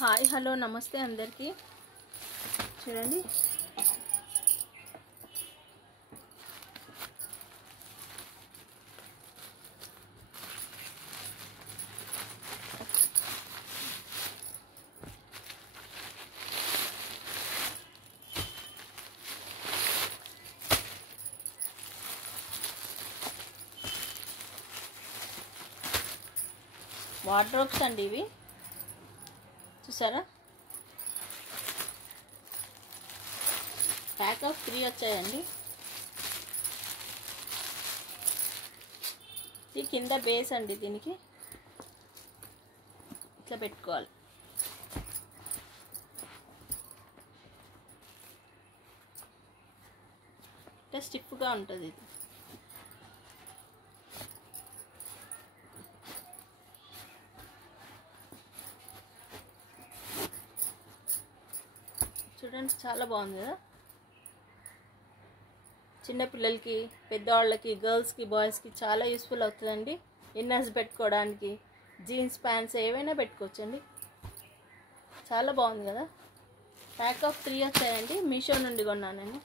Hi hello నమస్తే అందరికీ. చూడండి వార్డ్రోబ్స్ అండి ఇవి. చూసారా, ప్యాక్ ఆఫ్ 3 వచ్చాయండి. ఇది కింద బేస్ అండి. దీనికి ఇట్లా పెట్టుకోవాలి. ఇట్లా స్టిఫ్గా ఉంటుంది ఇది. చూడండి, చాలా బాగుంది కదా. చిన్నపిల్లలకి, పెద్దవాళ్ళకి, గర్ల్స్కి, బాయ్స్కి చాలా యూస్ఫుల్ అవుతుందండి. ఇన్నర్స్ పెట్టుకోవడానికి, జీన్స్ ప్యాంట్స్ ఏవైనా పెట్టుకోవచ్చండి. చాలా బాగుంది కదా. ప్యాక్ ఆఫ్ 3 వచ్చాయండి. మీషో నుండి కొన్నానండి.